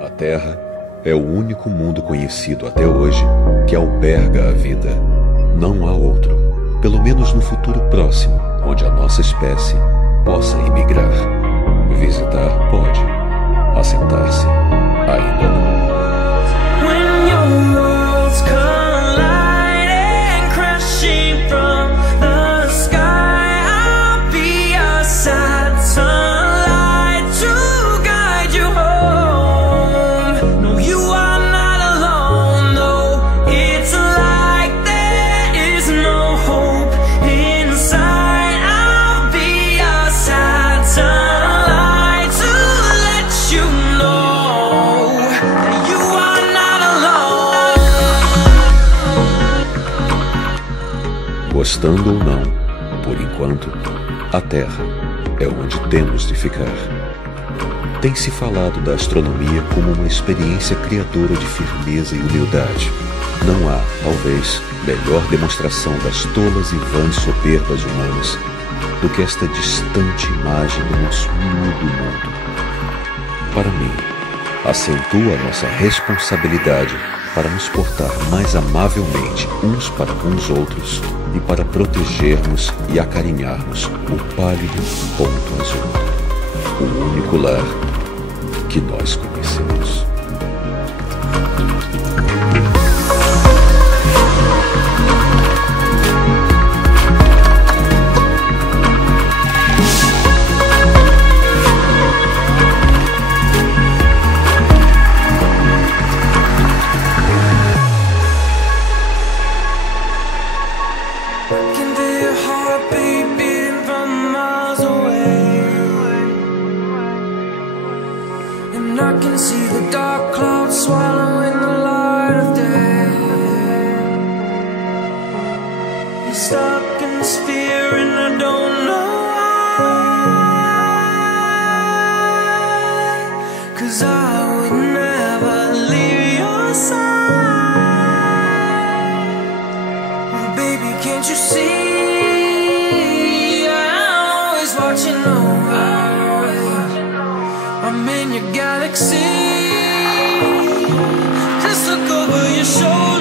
A Terra é o único mundo conhecido até hoje que alberga a vida. Não há outro, pelo menos no futuro próximo, onde a nossa espécie possa emigrar. Visitar pode, assentar-se ainda não. Gostando ou não, por enquanto, a Terra é onde temos de ficar. Tem-se falado da astronomia como uma experiência criadora de firmeza e humildade. Não há, talvez, melhor demonstração das tolas e vãs soberbas humanas do que esta distante imagem do nosso miúdo mundo. Para mim, acentua a nossa responsabilidade para nos portar mais amavelmente uns para com os outros e para protegermos e acarinharmos o pálido ponto azul, o único lar que nós conhecemos. I can see the dark clouds swallowing the light of day. You're stuck in this fear and I don't know why, 'cause I would never leave your side. Oh baby, can't you see I'm always watching over. I'm in your galaxy. Just look over your shoulder.